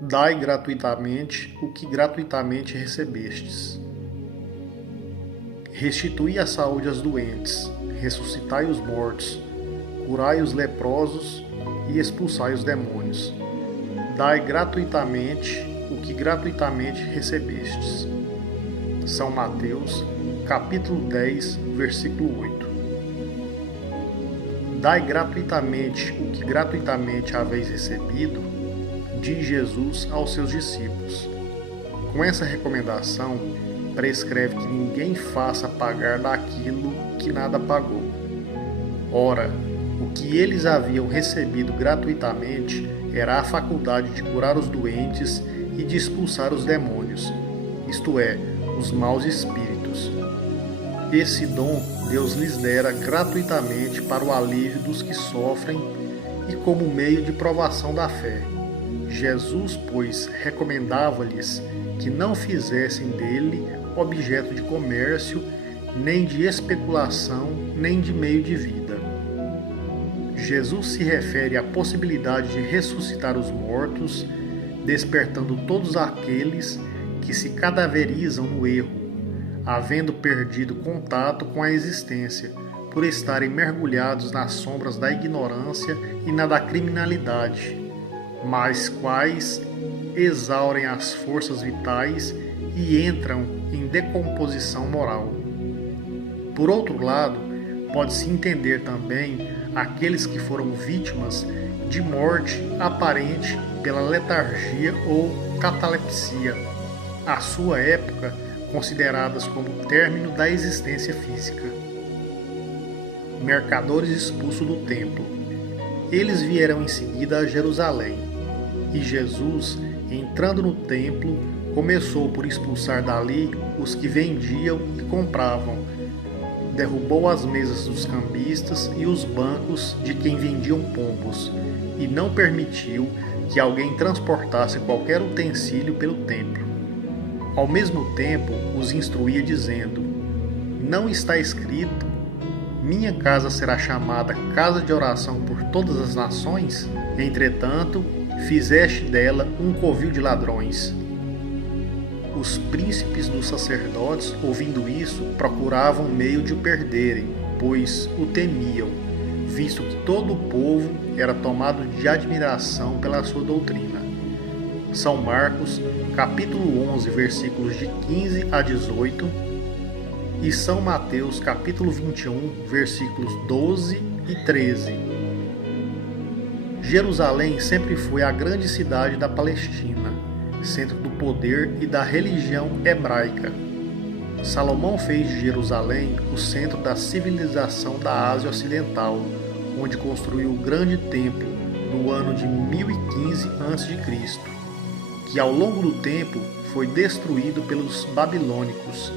Dai gratuitamente o que gratuitamente recebestes. Restituí a saúde aos doentes, ressuscitai os mortos, curai os leprosos e expulsai os demônios. Dai gratuitamente o que gratuitamente recebestes. São Mateus, capítulo 10, versículo 8. Dai gratuitamente o que gratuitamente haveis recebido, diz Jesus aos seus discípulos. Com essa recomendação, prescreve que ninguém faça pagar daquilo que nada pagou. Ora, o que eles haviam recebido gratuitamente era a faculdade de curar os doentes e de expulsar os demônios, isto é, os maus espíritos. Esse dom Deus lhes dera gratuitamente para o alívio dos que sofrem e como meio de provação da fé. Jesus, pois, recomendava-lhes que não fizessem dele objeto de comércio, nem de especulação, nem de meio de vida. Jesus se refere à possibilidade de ressuscitar os mortos, despertando todos aqueles que se cadaverizam no erro, havendo perdido contato com a existência, por estarem mergulhados nas sombras da ignorância e na da criminalidade, mas quais exaurem as forças vitais e entram em decomposição moral. Por outro lado, pode-se entender também aqueles que foram vítimas de morte aparente pela letargia ou catalepsia, à sua época consideradas como término da existência física. Mercadores expulsos do templo. Eles vieram em seguida a Jerusalém, e Jesus, entrando no templo, começou por expulsar dali os que vendiam e compravam. Derrubou as mesas dos cambistas e os bancos de quem vendiam pombos, e não permitiu que alguém transportasse qualquer utensílio pelo templo. Ao mesmo tempo, os instruía dizendo: Não está escrito: Minha casa será chamada casa de oração por todas as nações? Entretanto, fizeste dela um covil de ladrões. Os príncipes dos sacerdotes, ouvindo isso, procuravam meio de o perderem, pois o temiam, visto que todo o povo era tomado de admiração pela sua doutrina. São Marcos, capítulo 11, versículos de 15 a 18, e São Mateus, capítulo 21, versículos 12 e 13. Jerusalém sempre foi a grande cidade da Palestina, centro do poder e da religião hebraica. Salomão fez de Jerusalém o centro da civilização da Ásia Ocidental, onde construiu o grande templo no ano de 1015 a.C., que ao longo do tempo foi destruído pelos babilônicos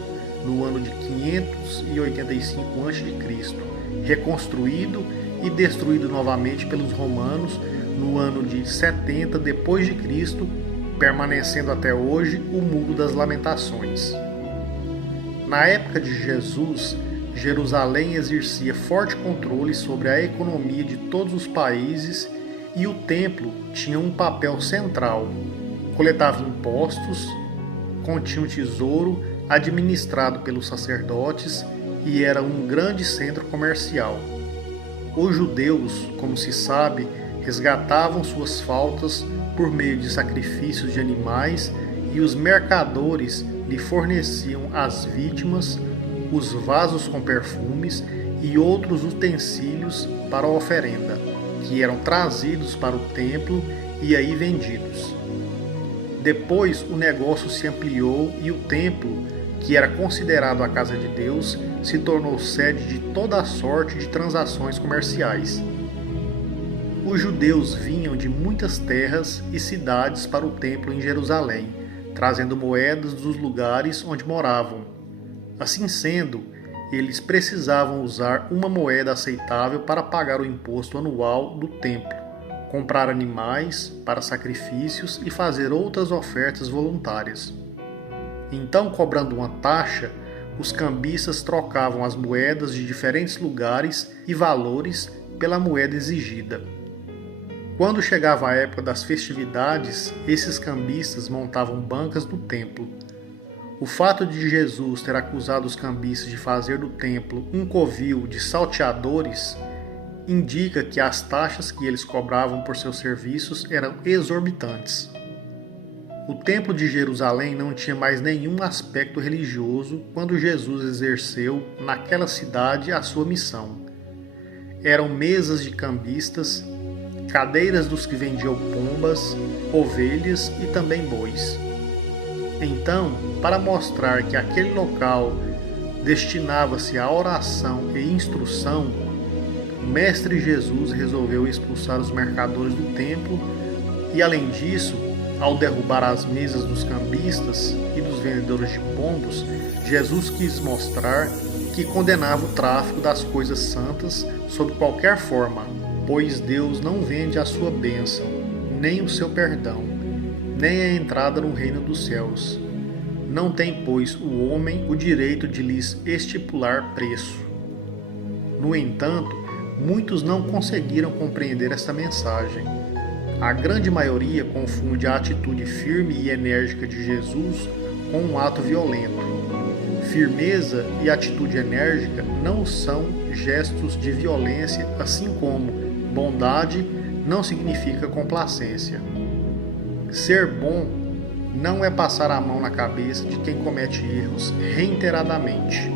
no ano de 585 a.C., reconstruído e destruído novamente pelos romanos no ano de 70 d.C., permanecendo até hoje o Muro das Lamentações. Na época de Jesus, Jerusalém exercia forte controle sobre a economia de todos os países e o templo tinha um papel central. Coletava impostos, continha um tesouro administrado pelos sacerdotes e era um grande centro comercial. Os judeus, como se sabe, resgatavam suas faltas por meio de sacrifícios de animais e os mercadores lhe forneciam às vítimas os vasos com perfumes e outros utensílios para a oferenda, que eram trazidos para o templo e aí vendidos. Depois o negócio se ampliou e o templo, que era considerado a casa de Deus, se tornou sede de toda a sorte de transações comerciais. Os judeus vinham de muitas terras e cidades para o templo em Jerusalém, trazendo moedas dos lugares onde moravam. Assim sendo, eles precisavam usar uma moeda aceitável para pagar o imposto anual do templo, comprar animais para sacrifícios e fazer outras ofertas voluntárias. Então, cobrando uma taxa, os cambistas trocavam as moedas de diferentes lugares e valores pela moeda exigida. Quando chegava a época das festividades, esses cambistas montavam bancas no templo. O fato de Jesus ter acusado os cambistas de fazer do templo um covil de salteadores indica que as taxas que eles cobravam por seus serviços eram exorbitantes. O Templo de Jerusalém não tinha mais nenhum aspecto religioso quando Jesus exerceu naquela cidade a sua missão. Eram mesas de cambistas, cadeiras dos que vendiam pombas, ovelhas e também bois. Então, para mostrar que aquele local destinava-se à oração e instrução, o Mestre Jesus resolveu expulsar os mercadores do templo e, além disso, ao derrubar as mesas dos cambistas e dos vendedores de pombos, Jesus quis mostrar que condenava o tráfico das coisas santas sob qualquer forma, pois Deus não vende a sua bênção, nem o seu perdão, nem a entrada no reino dos céus. Não tem, pois, o homem o direito de lhes estipular preço. No entanto, muitos não conseguiram compreender esta mensagem. A grande maioria confunde a atitude firme e enérgica de Jesus com um ato violento. Firmeza e atitude enérgica não são gestos de violência, assim como bondade não significa complacência. Ser bom não é passar a mão na cabeça de quem comete erros reiteradamente.